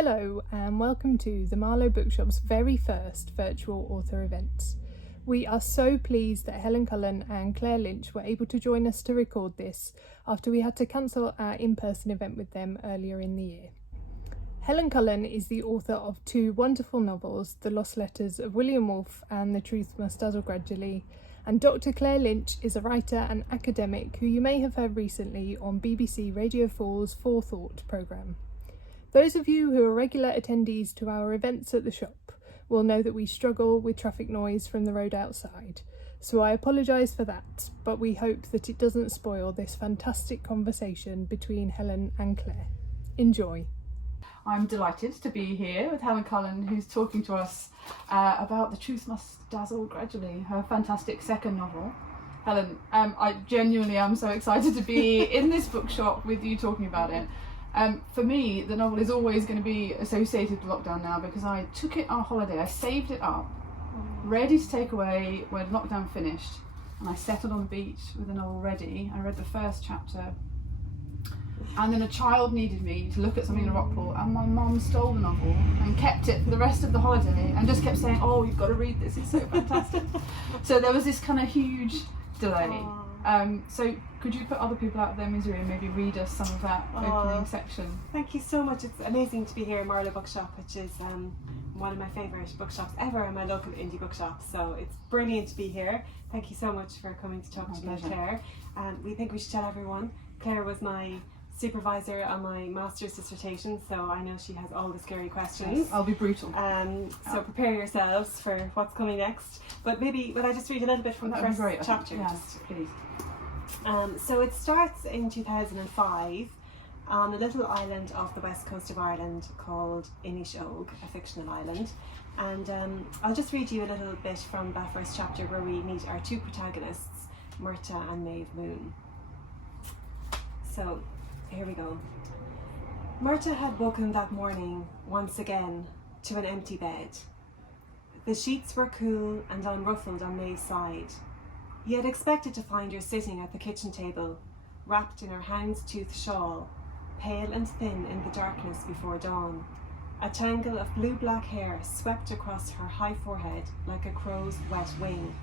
Hello and welcome to the Marlow Bookshop's very first virtual author events. We are so pleased that Helen Cullen and Claire Lynch were able to join us to record this after we had to cancel our in-person event with them earlier in the year. Helen Cullen is the author of two wonderful novels, The Lost Letters of William Woolf and The Truth Must Dazzle Gradually, and Dr Claire Lynch is a writer and academic who you may have heard recently on BBC Radio 4's Forethought programme. Those of you who are regular attendees to our events at the shop will know that we struggle with traffic noise from the road outside, so I apologise for that, but we hope that it doesn't spoil this fantastic conversation between Helen and Claire. Enjoy. I'm delighted to be here with Helen Cullen, who's talking to us about The Truth Must Dazzle Gradually, her fantastic second novel. Helen, I genuinely am so excited to be in this bookshop with you talking about it. For me, the novel is always going to be associated with lockdown now because I took it on holiday, I saved it up, ready to take away when lockdown finished, and I settled on the beach with the novel ready. I read the first chapter, and then a child needed me to look at something in a rock pool, and my mum stole the novel and kept it for the rest of the holiday and just kept saying, "Oh, you've got to read this, it's so fantastic." So there was this kind of huge delay. So could you put other people out of their misery and maybe read us some of that opening section? Thank you so much. It's amazing to be here in Marlow Bookshop, which is one of my favourite bookshops ever, and my local indie bookshop. So it's brilliant to be here. Thank you so much for coming to talk to me, Claire. We think we should tell everyone, Claire was my supervisor on my master's dissertation, so I know she has all the scary questions. Yes, I'll be brutal. So prepare yourselves for what's coming next. But maybe will I just read a little bit from the first chapter? Yes, please. So it starts in 2005 on a little island off the west coast of Ireland called Inishogue, a fictional island. And I'll just read you a little bit from that first chapter where we meet our two protagonists, Murta and Maeve Moon. So here we go. Murta had woken that morning once again to an empty bed. The sheets were cool and unruffled on Maeve's side. He had expected to find her sitting at the kitchen table, wrapped in her houndstooth shawl, pale and thin in the darkness before dawn. A tangle of blue-black hair swept across her high forehead like a crow's wet wing.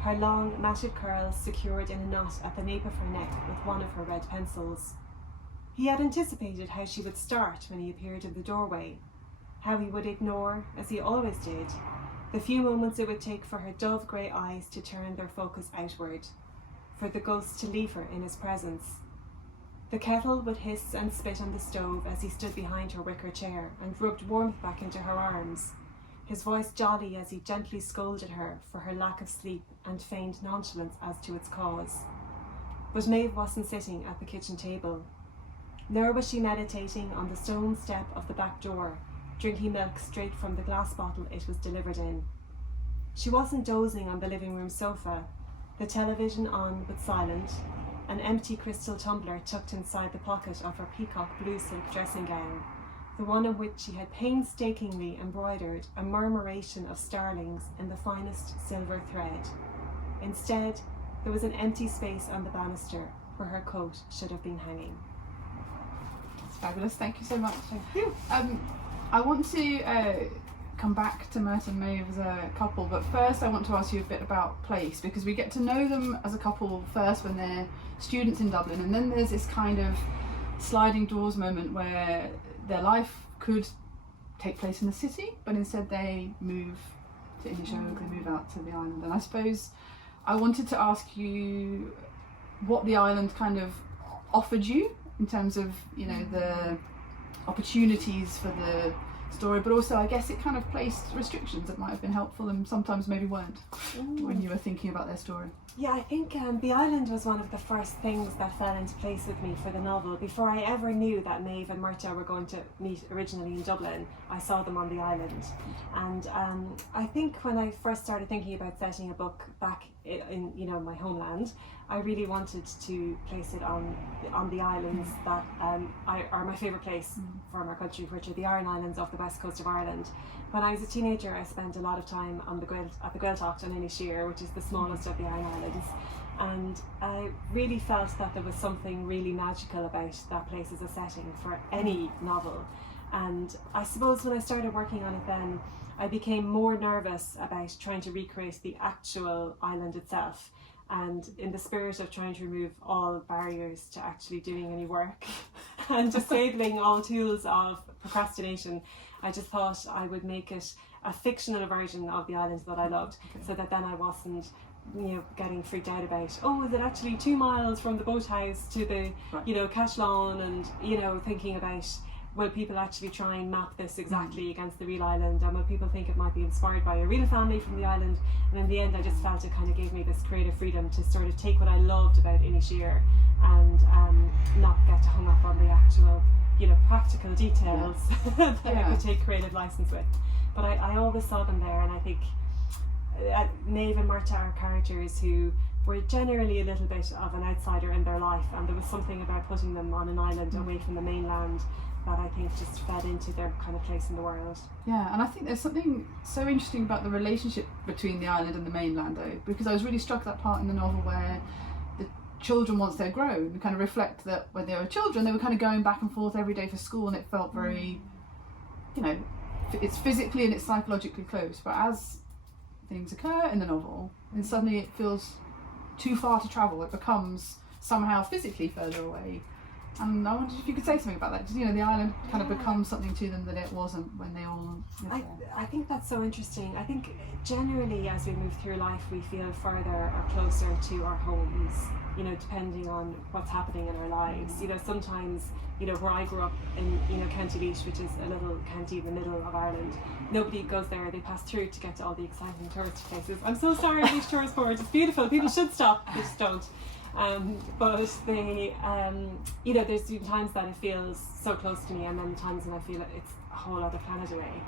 Her long, matted curls secured in a knot at the nape of her neck with one of her red pencils. He had anticipated how she would start when he appeared in the doorway, how he would ignore, as he always did, the few moments it would take for her dove-grey eyes to turn their focus outward, for the ghost to leave her in his presence. The kettle would hiss and spit on the stove as he stood behind her wicker chair and rubbed warmth back into her arms, his voice jolly as he gently scolded her for her lack of sleep and feigned nonchalance as to its cause. But Maeve wasn't sitting at the kitchen table, nor was she meditating on the stone step of the back door, drinking milk straight from the glass bottle it was delivered in. She wasn't dozing on the living room sofa, the television on but silent, an empty crystal tumbler tucked inside the pocket of her peacock blue silk dressing gown, the one on which she had painstakingly embroidered a murmuration of starlings in the finest silver thread. Instead, there was an empty space on the banister where her coat should have been hanging. That's fabulous, thank you so much. Thank you. I want to come back to Murta and Maeve as a couple, but first I want to ask you a bit about place, because we get to know them as a couple first when they're students in Dublin, and then there's this kind of sliding doors moment where their life could take place in the city, but instead they move to Inishogue, they move out to the island. And I suppose I wanted to ask you what the island kind of offered you in terms of, you know, the opportunities for the story, but also I guess it kind of placed restrictions that might have been helpful and sometimes maybe weren't when you were thinking about their story. Yeah, I think the island was one of the first things that fell into place with me for the novel. Before I ever knew that Maeve and Murta were going to meet originally in Dublin, I saw them on the island. And I think when I first started thinking about setting a book back in my homeland, I really wanted to place it on the islands that are my favourite place from our country, which are the Aran Islands off the west coast of Ireland. When I was a teenager, I spent a lot of time on at the Gaeltacht on Inishogue, which is the smallest of the Aran Islands, and I really felt that there was something really magical about that place as a setting for any novel. And I suppose when I started working on it then, I became more nervous about trying to recreate the actual island itself. And in the spirit of trying to remove all barriers to actually doing any work and disabling all tools of procrastination, I just thought I would make it a fictional version of the island that I loved, so that then I wasn't, getting freaked out about, is it actually 2 miles from the boathouse to the, cash lawn, and, thinking about, will people actually try and map this exactly against the real island, and will people think it might be inspired by a real family from the island? And in the end, I just felt it kind of gave me this creative freedom to sort of take what I loved about Inisheer and not get hung up on the actual, practical details that I could take creative license with. But I always saw them there, and I think Maeve and Marta are characters who were generally a little bit of an outsider in their life, and there was something about putting them on an island away from the mainland that I think just fed into their kind of place in the world. Yeah, and I think there's something so interesting about the relationship between the island and the mainland, though, because I was really struck that part in the novel where the children, once they're grown, kind of reflect that when they were children, they were kind of going back and forth every day for school, and it felt very, it's physically and it's psychologically close. But as things occur in the novel, and suddenly it feels too far to travel, it becomes somehow physically further away. And I wondered if you could say something about that. Because, the island kind of becomes something to them that it wasn't when they all lived there. I think that's so interesting. I think generally as we move through life, we feel further or closer to our homes, depending on what's happening in our lives. Sometimes, where I grew up in, County Laois, which is a little county in the middle of Ireland, nobody goes there. They pass through to get to all the exciting tourist places. I'm so sorry, Laois Tourist Board. It's beautiful. People should stop. They just don't. But they, there's been times that it feels so close to me, and then times when I feel it's a whole other planet away.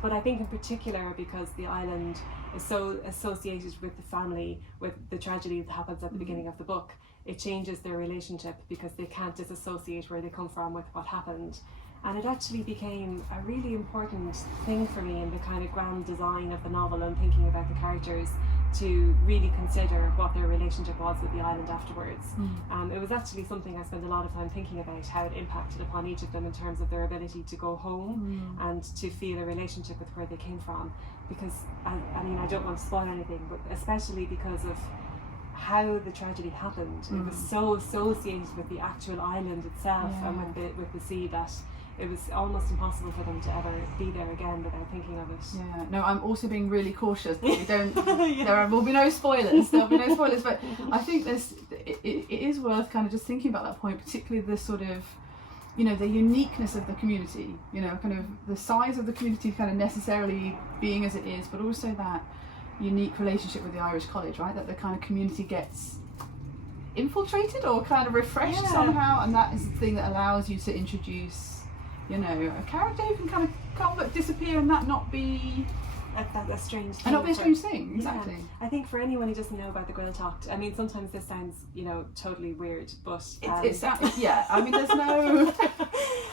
But I think in particular, because the island is so associated with the family, with the tragedy that happens at the beginning of the book, it changes their relationship because they can't disassociate where they come from with what happened. And it actually became a really important thing for me in the kind of grand design of the novel and thinking about the characters, to really consider what their relationship was with the island afterwards. It was actually something I spent a lot of time thinking about, how it impacted upon each of them in terms of their ability to go home and to feel a relationship with where they came from. Because, I don't want to spoil anything, but especially because of how the tragedy happened. It was so associated with the actual island itself and with the sea that it was almost impossible for them to ever be there again without thinking of it. Yeah, no, I'm also being really cautious that we don't, there will be no spoilers, but I think it is worth kind of just thinking about that point, particularly the sort of, the uniqueness of the community, kind of the size of the community kind of necessarily being as it is, but also that unique relationship with the Irish College, right, that the kind of community gets infiltrated or kind of refreshed somehow, and that is the thing that allows you to introduce a character who can kind of come but disappear and that not be a strange thing. And not be a strange thing, exactly. Yeah. I think for anyone who doesn't know about the Grill Talk, sometimes this sounds, totally weird, but... there's no...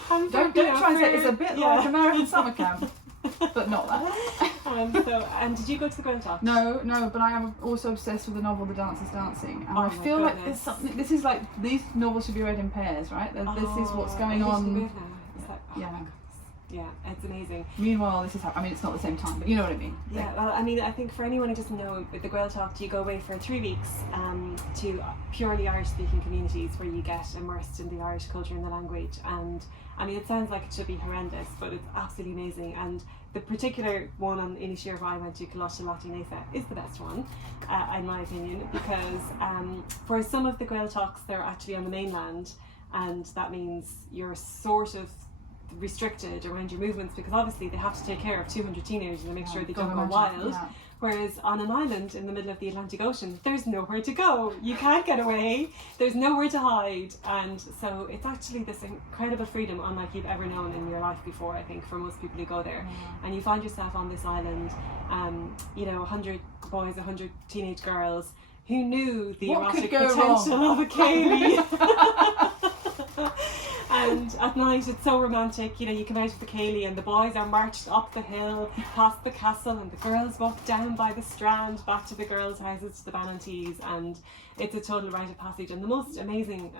don't try and say it's a bit like American Summer Camp, but not that. And did you go to the Grill Talk? No, but I am also obsessed with the novel The Dance is Dancing, and I feel like there's something... This is like, these novels should be read in pairs, right? This is what's going on. Yeah, it's amazing. Meanwhile, this is how, it's not the same time, but you know what I mean. Yeah, well, I think for anyone who doesn't know, with the Grill Talk, you go away for 3 weeks to purely Irish-speaking communities where you get immersed in the Irish culture and the language. And it sounds like it should be horrendous, but it's absolutely amazing. And the particular one on Inisheer where I went to, Coláiste Láithneasa, is the best one, in my opinion, because for some of the Grill Talks, they're actually on the mainland, and that means you're sort of restricted around your movements, because obviously they have to take care of 200 teenagers and make sure they don't go wild. Whereas on an island in the middle of the Atlantic Ocean, there's nowhere to go. You can't get away. There's nowhere to hide. And so it's actually this incredible freedom unlike you've ever known in your life before, I think, for most people who go there. And you find yourself on this island, 100 boys, 100 teenage girls who knew the erotic potential of a ceilidh. And at night it's so romantic, you come out of the ceilidh and the boys are marched up the hill past the castle, and the girls walk down by the strand back to the girls' houses, to the Ballantees, and it's a total rite of passage and the most amazing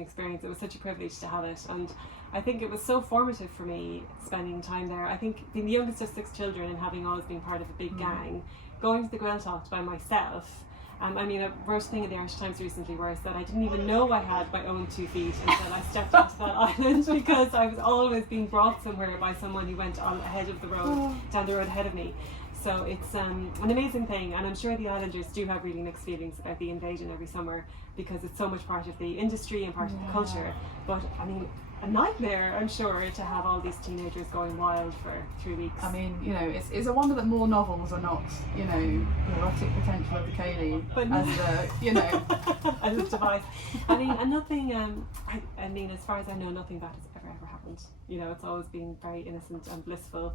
experience. It was such a privilege to have it, and I think it was so formative for me spending time there. I think being the youngest of 6 children and having always been part of a big gang, going to the Gaeltacht by myself. I mean, I wrote a thing in the Irish Times recently where I said I didn't even know I had my own 2 feet until I stepped onto that island, because I was always being brought somewhere by someone who went on ahead of the road, down the road ahead of me. So it's an amazing thing, and I'm sure the islanders do have really mixed feelings about the invasion every summer, because it's so much part of the industry and part of the culture. But I mean, a nightmare, I'm sure, to have all these teenagers going wild for 3 weeks. I mean, you know, it's a wonder that more novels are not, you know, the erotic potential of the Cayley as a, you know, as a device. I mean, and nothing. I mean, as far as I know, nothing bad has ever happened. You know, it's always been very innocent and blissful,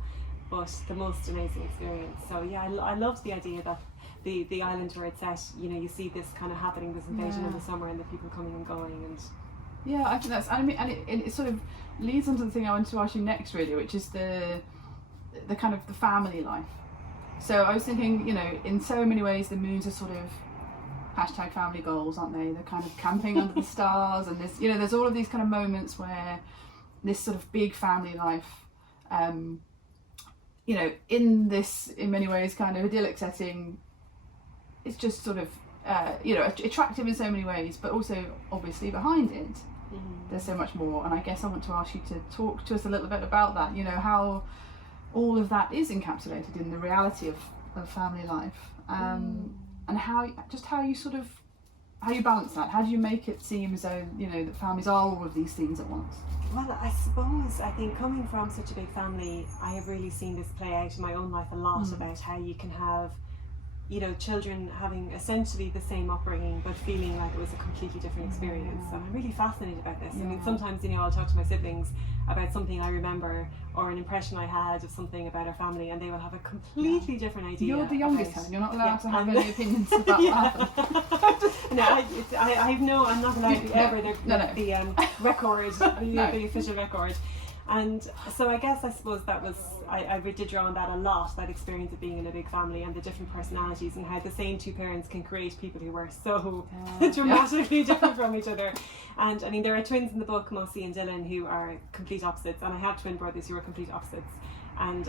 but the most amazing experience. So yeah, I loved the idea that the island where it's set, you know, you see this kind of happening, this invasion in the summer, and the people coming and going, and yeah, I think that's, I mean, and it sort of leads on to the thing I wanted to ask you next, really, which is the kind of the family life. So I was thinking, you know, in so many ways the moons are sort of hashtag family goals, aren't they? They're kind of camping under the stars, and there's, you know, there's all of these kind of moments where this sort of big family life, you know, in this, in many ways, kind of idyllic setting, it's just sort of, you know, attractive in so many ways, but also obviously behind it, there's so much more. And I guess I want to ask you to talk to us a little bit about that, you know, how all of that is encapsulated in the reality of family life, and how you sort of, how you balance that, how do you make it seem as though, you know, that families are all of these things at once? Well, I suppose, I think coming from such a big family, I have really seen this play out in my own life a lot, about how you can have, you know, children having essentially the same upbringing but feeling like it was a completely different experience. So I'm really fascinated about this. I mean, sometimes, you know, I'll talk to my siblings about something I remember or an impression I had of something about our family, and they will have a completely different idea. You're the youngest, Helen. You're not allowed to have any opinions about that. No, I'm not allowed to ever. The record, the official record. And so I suppose that was, I did draw on that a lot, that experience of being in a big family and the different personalities, and how the same 2 parents can create people who were so dramatically different from each other. And I mean, there are twins in the book, Mossy and Dylan, who are complete opposites, and I have twin brothers who are complete opposites. And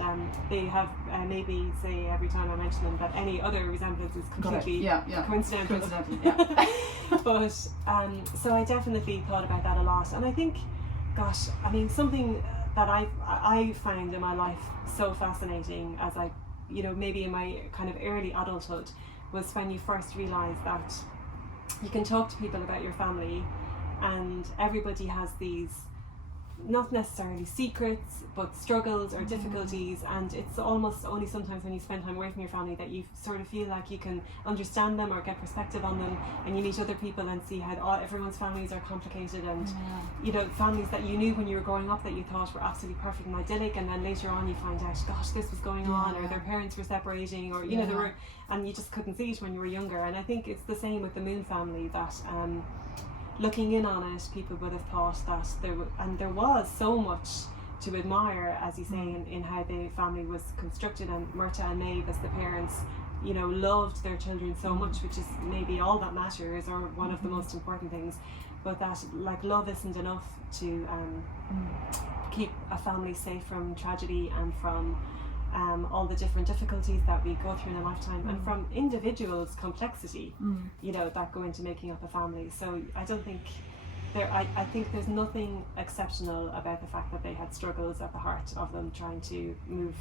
they have maybe say every time I mention them that any other resemblance is completely coincidental. But so I definitely thought about that a lot, and I think, gosh, I mean, something that I found in my life so fascinating as I, you know, maybe in my kind of early adulthood, was when you first realise that you can talk to people about your family, and everybody has these, not necessarily secrets, but struggles or difficulties, and it's almost only sometimes when you spend time away from your family that you sort of feel like you can understand them or get perspective on them, and you meet other people and see how everyone's families are complicated, and you know, families that you knew when you were growing up that you thought were absolutely perfect and idyllic, and then later on you find out, gosh, this was going on, or their parents were separating, or you know, there were, and you just couldn't see it when you were younger. And I think it's the same with the Moon family, that looking in on it, people would have thought that there was so much to admire, as you say, in how the family was constructed, and Murta and Maeve as the parents, you know, loved their children so much, which is maybe all that matters, or one of the most important things. But that, like, love isn't enough to keep a family safe from tragedy and from all the different difficulties that we go through in a lifetime, and from individuals' complexity, you know, that go into making up a family. So I don't think I think there's nothing exceptional about the fact that they had struggles at the heart of them trying to move,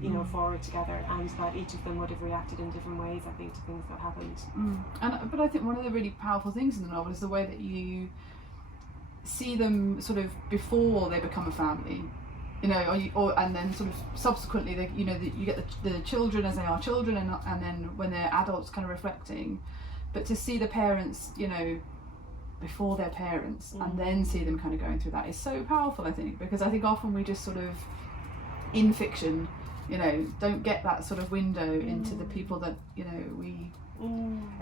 you know, forward together, and that each of them would have reacted in different ways, I think, to things that happened. But I think one of the really powerful things in the novel is the way that you see them sort of before they become a family. You know, and then sort of subsequently, they, you know, you get the children as they are children, and then when they're adults, kind of reflecting. But to see the parents, you know, before their parents, and then see them kind of going through that is so powerful, I think, because I think often we just sort of, in fiction, you know, don't get that sort of window into the people that, you know,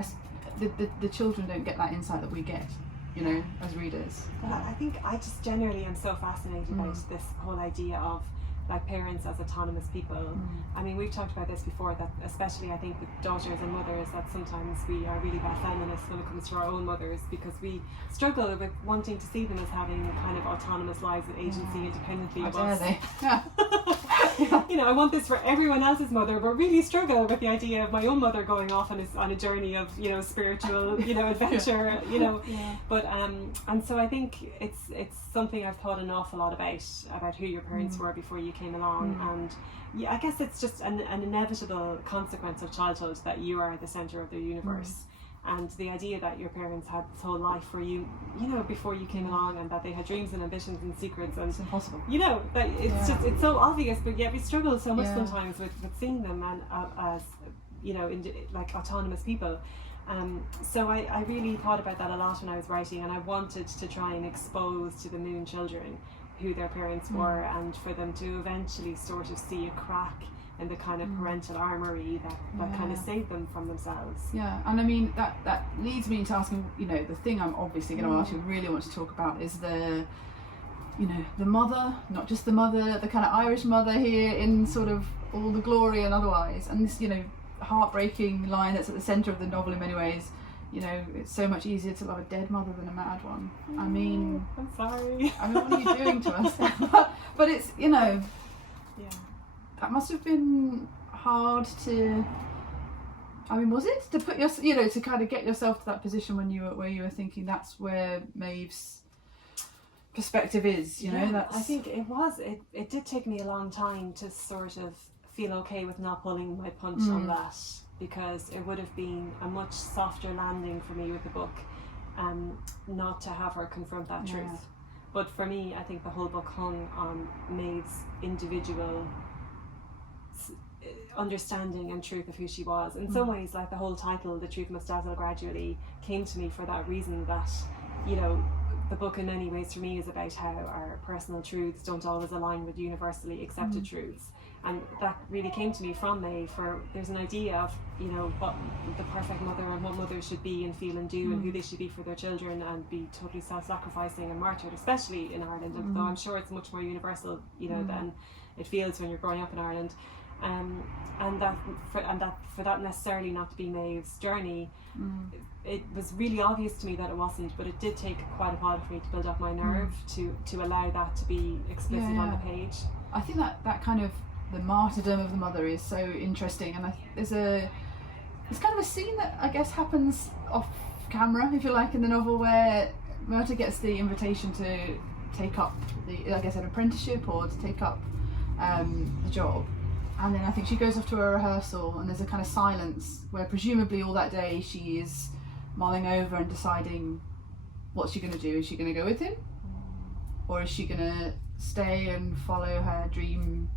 the children don't get that insight that we get, you know, as readers. Well, I think I just generally am so fascinated about this whole idea of like parents as autonomous people. I mean, we've talked about this before, that especially I think with daughters and mothers, that sometimes we are really bad feminists when it comes to our own mothers, because we struggle with wanting to see them as having kind of autonomous lives and agency independently of us. You know, I want this for everyone else's mother, but really struggle with the idea of my own mother going off on a journey of, you know, spiritual, you know, adventure, you know. But and so I think it's something I've thought an awful lot about who your parents were before you came along. And yeah, I guess it's just an inevitable consequence of childhood that you are the center of their universe. And the idea that your parents had this whole life for you, you know, before you came along, and that they had dreams and ambitions and secrets, and it's impossible. You know, that it's just, it's so obvious, but yet we struggle so much sometimes with seeing them and as, you know, like autonomous people. So I really thought about that a lot when I was writing, and I wanted to try and expose to the Moon children who their parents were, and for them to eventually sort of see a crack in the kind of parental armoury that kind of saved them from themselves. Yeah, and I mean that leads me into asking, you know, the thing I'm obviously going to ask you, really want to talk about, is the, you know, the mother, not just the mother, the kind of Irish mother here in sort of all the glory and otherwise, and this, you know, heartbreaking line that's at the centre of the novel in many ways. You know, it's so much easier to love a dead mother than a mad one. I mean, I'm sorry. I mean, what are you doing to us? But it's, you know, that must have been hard to. I mean, was it to put your, you know, to kind of get yourself to that position when you were thinking that's where Maeve's perspective is, you know? That's... I think it was. It did take me a long time to sort of feel okay with not pulling my punch on that, because it would have been a much softer landing for me with the book, not to have her confront that truth. But for me, I think the whole book hung on Maeve's individual understanding and truth of who she was. In some ways, like the whole title, The Truth Must Dazzle Gradually, came to me for that reason, that, you know, the book in many ways for me is about how our personal truths don't always align with universally accepted truths. And that really came to me from Maeve. There's an idea of, you know, what the perfect mother and what mothers should be and feel and do, and who they should be for their children, and be totally self-sacrificing and martyred, especially in Ireland. And though I'm sure it's much more universal, you know, than it feels when you're growing up in Ireland. And that for that necessarily not to be Maeve's journey, it was really obvious to me that it wasn't, but it did take quite a while for me to build up my nerve to allow that to be explicit on the page. I think that kind of the martyrdom of the mother is so interesting, and there's kind of a scene that I guess happens off camera, if you like, in the novel, where Myrta gets the invitation to take up an apprenticeship, or to take up the job. And then I think she goes off to a rehearsal, and there's a kind of silence where presumably all that day she is mulling over and deciding what's she going to do. Is she going to go with him? Or is she going to stay and follow her dream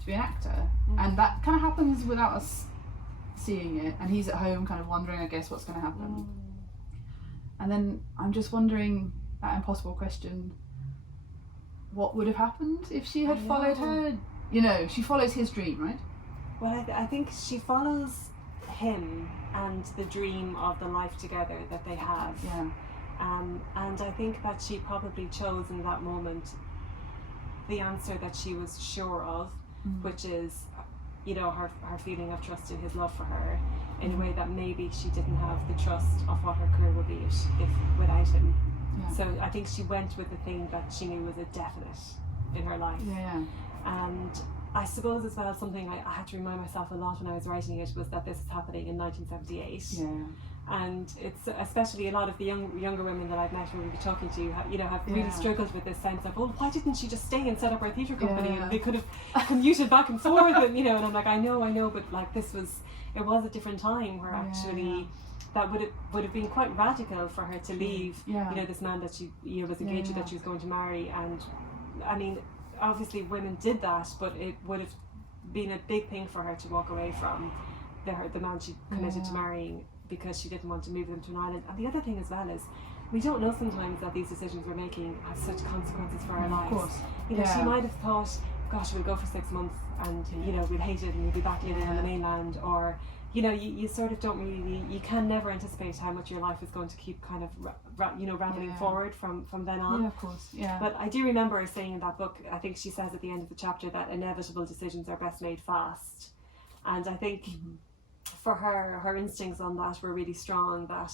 to be an actor? And that kind of happens without us seeing it. And he's at home kind of wondering, I guess, what's going to happen. And then I'm just wondering, that impossible question, what would have happened if she had followed her? You know, she follows his dream, right? Well, I think she follows him and the dream of the life together that they have. And I think that she probably chose in that moment the answer that she was sure of, which is, you know, her feeling of trust in his love for her, in a way that maybe she didn't have the trust of what her career would be if without him. So I think she went with the thing that she knew was a definite in her life. And I suppose as well, something I had to remind myself a lot when I was writing it was that this is happening in 1978. And it's especially a lot of the younger women that I've met who we'll be talking to, you know, have really struggled with this sense of, well, why didn't she just stay and set up her theatre company and they could have commuted back and forth, and, you know, and I'm like, I know, but like it was a different time where actually that would have been quite radical for her to leave, you know, this man that she, you know, was engaged to, that she was going to marry. And I mean, obviously women did that, but it would have been a big thing for her to walk away from the man she committed to marrying, because she didn't want to move them to an island. And the other thing as well is, we don't know sometimes that these decisions we're making have such consequences for our lives. Of course. You know, she might have thought, gosh, we'll go for 6 months and, you know, we'll hate it and we'll be back living on the mainland, or you sort of don't really, you can never anticipate how much your life is going to keep kind of rambling forward from then on. Yeah, of course. Yeah. But I do remember her saying in that book, I think she says at the end of the chapter that inevitable decisions are best made fast. And I think for her instincts on that were really strong, that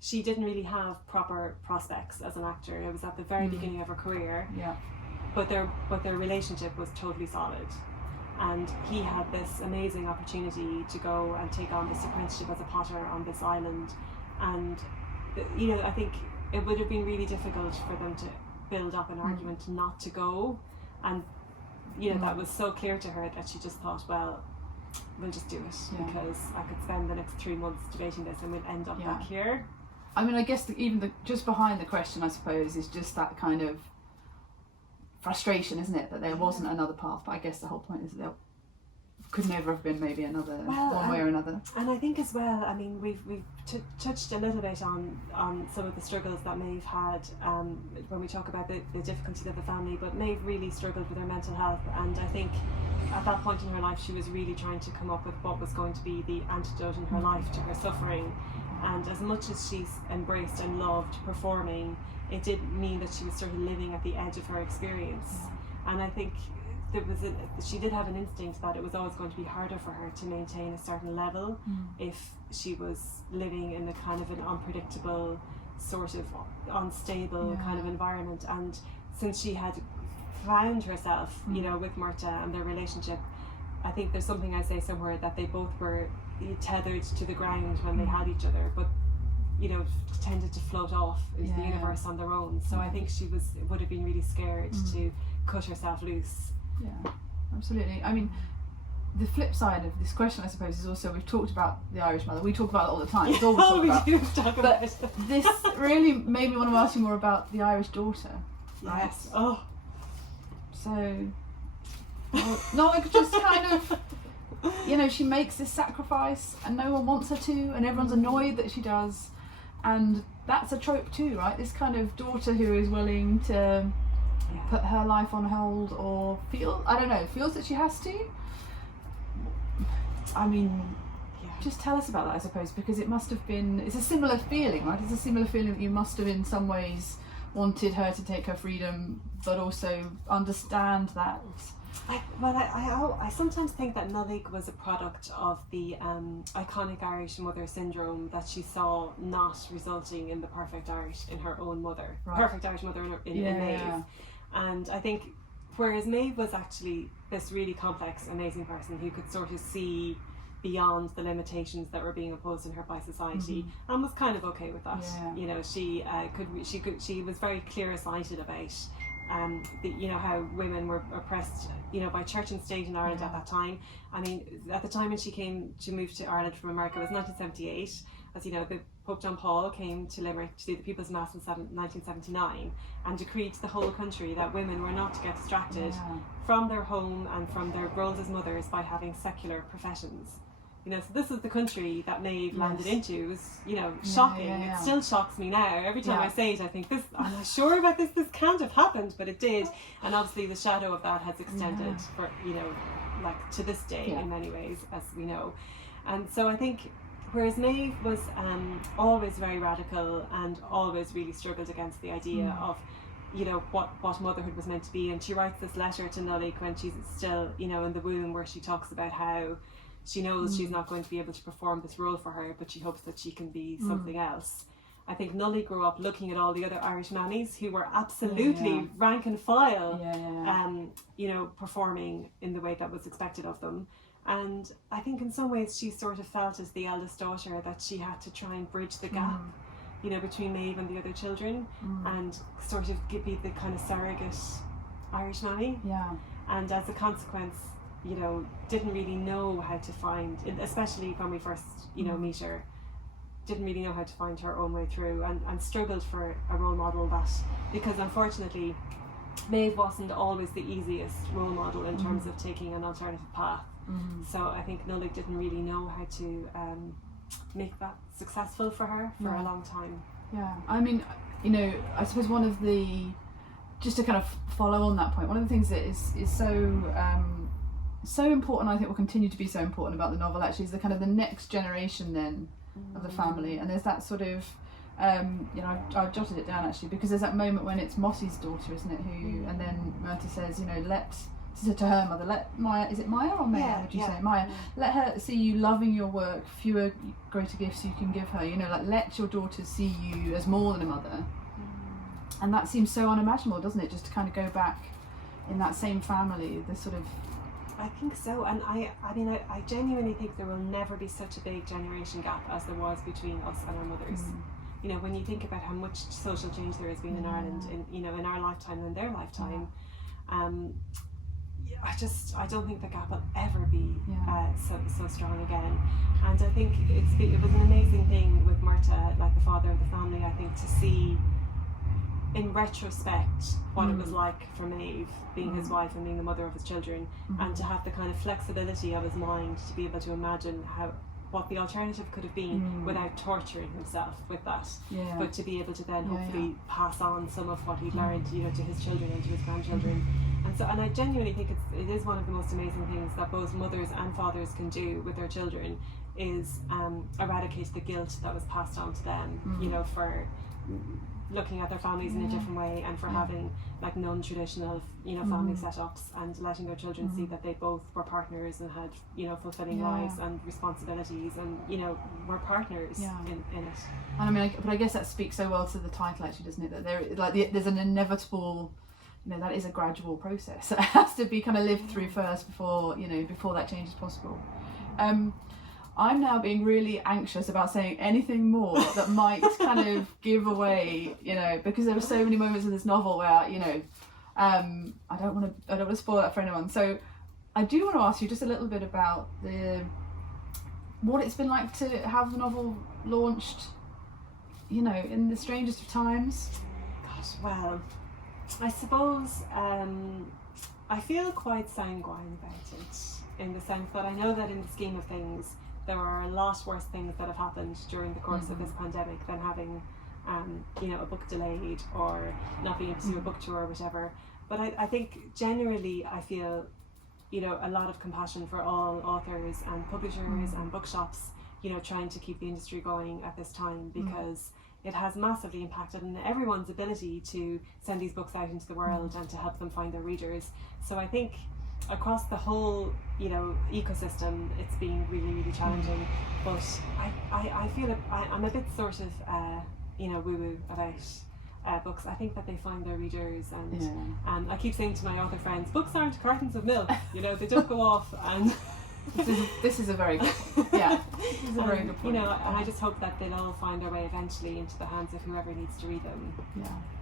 she didn't really have proper prospects as an actor. It was at the very beginning of her career. Yeah. But their relationship was totally solid. And he had this amazing opportunity to go and take on this apprenticeship as a potter on this island. And, I think it would have been really difficult for them to build up an argument not to go. And, that was so clear to her that she just thought, well, we'll just do it because I could spend the next 3 months debating this and we'll end up back here. I mean, I guess just behind the question, I suppose, is just that kind of frustration, isn't it, that there wasn't another path. But I guess the whole point is that there could never have been maybe another one way or another. And I think as well, I mean, we've touched a little bit on some of the struggles that Maeve had when we talk about the difficulties of the family, but Maeve really struggled with her mental health, and I think at that point in her life she was really trying to come up with what was going to be the antidote in her life to her suffering. And as much as she's embraced and loved performing, it did mean that she was sort of living at the edge of her experience. And I think she did have an instinct that it was always going to be harder for her to maintain a certain level if she was living in a kind of an unpredictable, sort of unstable kind of environment. And since she had found herself, with Murta and their relationship, I think there's something I say somewhere that they both were tethered to the ground when they had each other, but tended to float off into the universe on their own. So I think she would have been really scared to cut herself loose. Yeah, absolutely. I mean, the flip side of this question, I suppose, is also we've talked about the Irish mother. We talk about it all the time. It's all we talk about. But this really made me want to ask you more about the Irish daughter. Right? Yes. Oh. So, Nolik just kind of, she makes this sacrifice and no one wants her to, and everyone's annoyed that she does. And that's a trope too, right? This kind of daughter who is willing to put her life on hold or feels that she has to. I mean, just tell us about that, I suppose, because it's a similar feeling, right? It's a similar feeling that you must have in some ways wanted her to take her freedom, but also understand that. I sometimes think that Nollaig was a product of the iconic Irish mother syndrome that she saw not resulting in the perfect Irish mother in Maeve. And I think whereas Maeve was actually this really complex, amazing person who could sort of see beyond the limitations that were being imposed on her by society, and was kind of okay with that. She was very clear-sighted about how women were oppressed, by church and state in Ireland at that time. I mean, at the time when she moved to Ireland from America, it was 1978. As you know, the Pope John Paul came to Limerick to do the People's Mass in 1979 and decreed to the whole country that women were not to get distracted from their home and from their roles as mothers by having secular professions. So this is the country that Maeve landed into. It was, shocking. It still shocks me now. Every time I say it, I think, I'm not sure about this can't have happened, but it did. And obviously the shadow of that has extended for, to this day in many ways, as we know. And so I think, whereas Maeve was always very radical and always really struggled against the idea of, what motherhood was meant to be. And she writes this letter to Nollaig when she's still, in the womb, where she talks about how she knows she's not going to be able to perform this role for her, but she hopes that she can be something else. I think Nollaig grew up looking at all the other Irish mammies who were absolutely rank and file, performing in the way that was expected of them. And I think in some ways she sort of felt as the eldest daughter that she had to try and bridge the gap, between Maeve and the other children, and sort of be the kind of surrogate Irish mammy. Yeah. And as a consequence, didn't really know how to find, especially when we first, meet her, didn't really know how to find her own way through, and struggled for a role model because unfortunately Maeve wasn't always the easiest role model in terms of taking an alternative path. So I think Nollaig didn't really know how to make that successful for her for a long time. Yeah, I mean, I suppose one of the, just to kind of follow on that point, one of the things that is so so important, I think will continue to be so important about the novel actually, is the kind of the next generation then of the family. And there's that sort of you know, I've jotted it down actually, because there's that moment when it's Mossy's daughter, isn't it, who and then Myrta says, you know, to her mother, let Maya, is it Maya or Maya, would you say Maya, let her see you loving your work, fewer greater gifts you can give her, you know, like let your daughter see you as more than a mother. And that seems so unimaginable, doesn't it, just to kind of go back in that same family, the sort of... I think so, and I mean I genuinely think there will never be such a big generation gap as there was between us and our mothers. You know, when you think about how much social change there has been in Ireland, in our lifetime and their lifetime, I don't think the gap will ever be so strong again. And I think it was an amazing thing with Myrta, like the father of the family, I think, to see in retrospect what it was like for Maeve, being his wife and being the mother of his children, and to have the kind of flexibility of his mind to be able to imagine what the alternative could have been without torturing himself with that, but to be able to then hopefully pass on some of what he'd learned, you know, to his children and to his grandchildren. And I genuinely think it is one of the most amazing things that both mothers and fathers can do with their children, is eradicate the guilt that was passed on to them, you know, for looking at their families in a different way, and for having like non-traditional, you know, family setups, and letting their children see that they both were partners and had, you know, fulfilling lives and responsibilities, and, you know, were partners in it. And I mean, but I guess that speaks so well to the title actually, doesn't it, that there's an inevitable, you know, that is a gradual process that has to be kind of lived through first before that change is possible. I'm now being really anxious about saying anything more that might kind of give away, you know, because there were so many moments in this novel where, you know, I don't want to spoil that for anyone. So I do want to ask you just a little bit about what it's been like to have the novel launched, you know, in the strangest of times. Gosh, well, I suppose I feel quite sanguine about it, in the sense that I know that in the scheme of things, there are a lot worse things that have happened during the course of this pandemic than having, you know, a book delayed or not being able to do a book tour or whatever. But I think generally I feel, you know, a lot of compassion for all authors and publishers and bookshops, you know, trying to keep the industry going at this time, because it has massively impacted on everyone's ability to send these books out into the world and to help them find their readers. So I think across the whole, you know, ecosystem, it's been really, really challenging. But I feel I'm a bit sort of, you know, woo-woo about books. I think that they find their readers, and I keep saying to my author friends, books aren't cartons of milk, you know, they don't go off. And this is a very good point. This is a very good point. You know, and I just hope that they'll all find their way eventually into the hands of whoever needs to read them.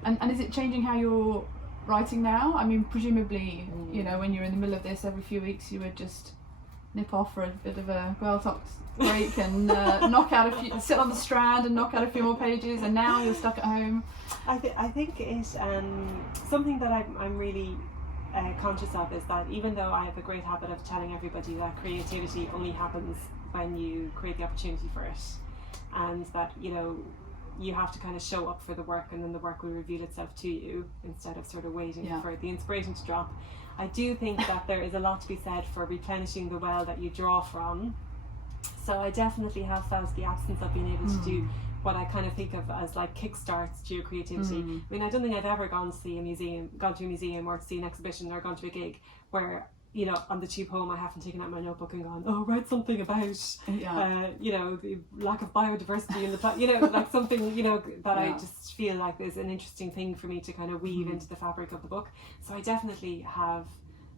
And is it changing how you're writing now? I mean, presumably, you know, when you're in the middle of this, every few weeks you would just nip off for a bit of a well-tucked break and sit on the Strand and knock out a few more pages, and now you're stuck at home. I think it's something that I'm really conscious of, is that even though I have a great habit of telling everybody that creativity only happens when you create the opportunity for it, and that, you know, you have to kind of show up for the work, and then the work will reveal itself to you instead of sort of waiting for the inspiration to drop. I do think that there is a lot to be said for replenishing the well that you draw from. So I definitely have felt the absence of being able to do what I kind of think of as like kickstarts to your creativity. I mean, I don't think I've ever gone to a museum or to see an exhibition or gone to a gig where, you know, on the tube home I haven't taken out my notebook and gone, oh, write something about, you know, the lack of biodiversity in the planet, you know, like something, you know, that I just feel like is an interesting thing for me to kind of weave into the fabric of the book. So I definitely have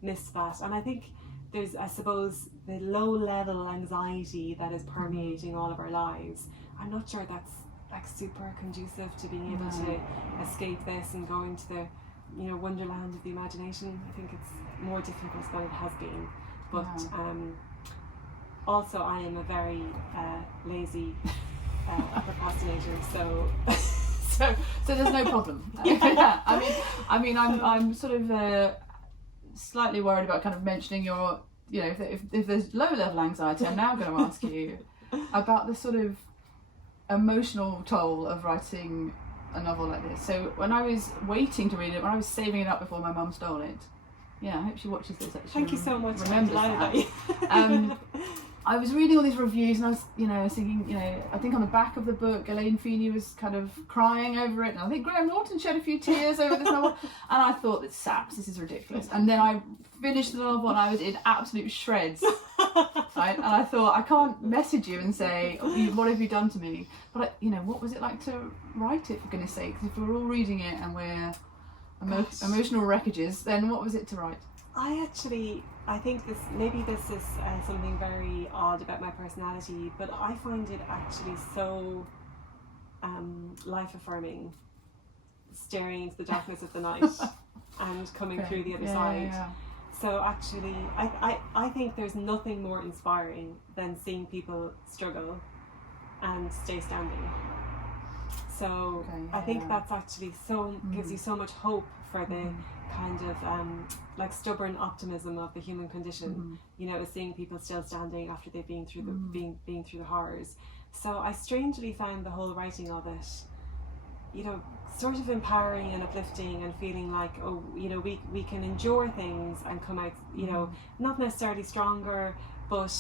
missed that. And I think there's, I suppose, the low level anxiety that is permeating all of our lives. I'm not sure that's like super conducive to being able to escape this and go into the, you know, wonderland of the imagination. I think it's more difficult than it has been. But also I am a very lazy procrastinator, so there's no problem. I mean I'm sort of slightly worried about kind of mentioning your, you know, if there's low level anxiety, I'm now going to ask you about the sort of emotional toll of writing a novel like this. So when I was waiting to read it, when I was saving it up before my mum stole it, Yeah, I hope she watches this actually. Thank you so much. Remembers I'm delighted that. I was reading all these reviews and I was, thinking, I think on the back of the book, Elaine Feeney was kind of crying over it. And I think Graham Norton shed a few tears over this novel. And I thought, this saps, this is ridiculous. And then I finished the novel and I was in absolute shreds. Right? And I thought, I can't message you and say, what have you done to me? But, what was it like to write it, for goodness sake? Because if we're all reading it and we're emotional wreckages, then what was it to write? I think this is something very odd about my personality, but I find it actually so life-affirming, staring into the darkness of the night and coming through the other side. Yeah. So actually, I think there's nothing more inspiring than seeing people struggle and stay standing. So I think that's actually gives you so much hope for the kind of like stubborn optimism of the human condition. Seeing people still standing after they've been through being through the horrors. So I strangely found the whole writing of it, sort of empowering and uplifting, and feeling like, we can endure things and come out, not necessarily stronger, but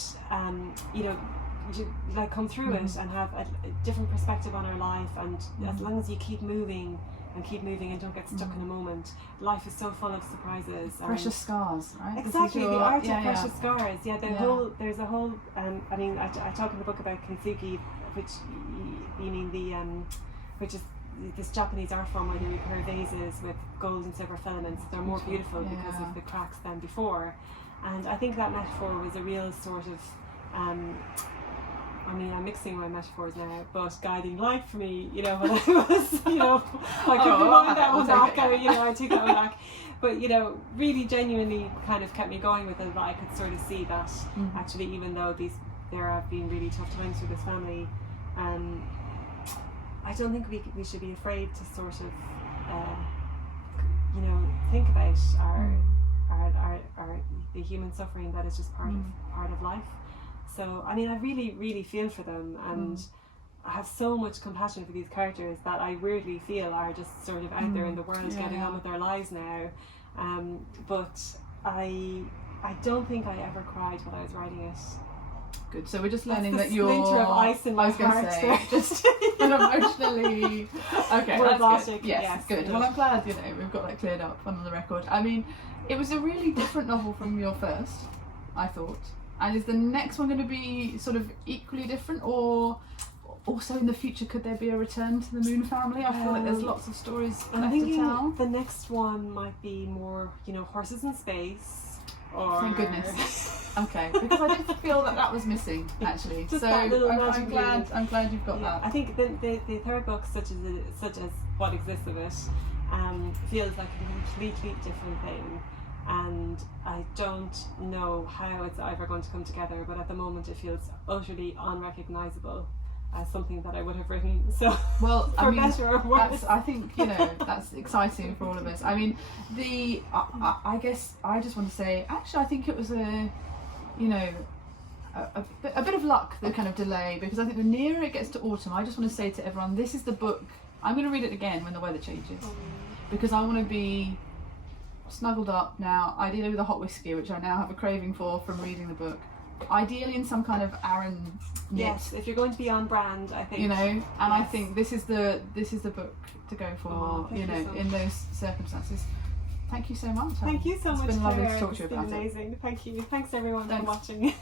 like come through it and have a different perspective on our life. And as long as you keep moving and don't get stuck in a moment, life is so full of surprises. Precious scars, right? Exactly, the art of precious scars. Yeah, there's a whole. I talk in the book about kintsugi, which which is this Japanese art form where they repair vases with gold and silver filaments. They're more beautiful because of the cracks than before. And I think that metaphor was a real sort of. I'm mixing my metaphors now, but guiding light for me, when I was, I could rewind that one back, I took that one back. But, really genuinely kind of kept me going with it, that I could sort of see that actually, even though there have been really tough times for this family, I don't think we should be afraid to sort of, think about the human suffering that is just part of life. So, I really, really feel for them, and I have so much compassion for these characters that I weirdly feel are just sort of out there in the world getting on with their lives now. But I don't think I ever cried while I was writing it. Good. So we're just learning that you're. Splinter of ice in my heart. Just emotionally. Okay, that's good. Yes, good. Yeah. Well, I'm glad we've got that cleared up on the record. It was a really different novel from your first, I thought. And is the next one going to be sort of equally different, or also in the future could there be a return to the Moon family? I feel like there's lots of stories left to tell. The next one might be more, horses in space. Or... Thank goodness. Okay, because I did feel that was missing actually. Just so that little I'm glad you've got that. I think the third book, such as What Exists of It, feels like a completely different thing. And I don't know how it's ever going to come together, but at the moment it feels utterly unrecognisable as something that I would have written. So, better or worse. I think that's exciting for all of us. I guess I just want to say, actually, I think it was a bit of luck, the kind of delay, because I think the nearer it gets to autumn, I just want to say to everyone, this is the book. I'm going to read it again when the weather changes, because I want to be snuggled up now, ideally with a hot whiskey, which I now have a craving for from reading the book. Ideally in some kind of Aran knit. Yes, if you're going to be on brand, I think. I think this is the book to go for. In those circumstances. Thank you so much. Thank you so much. It's been lovely to talk to you about it. Amazing. Thank you. Thanks everyone for watching.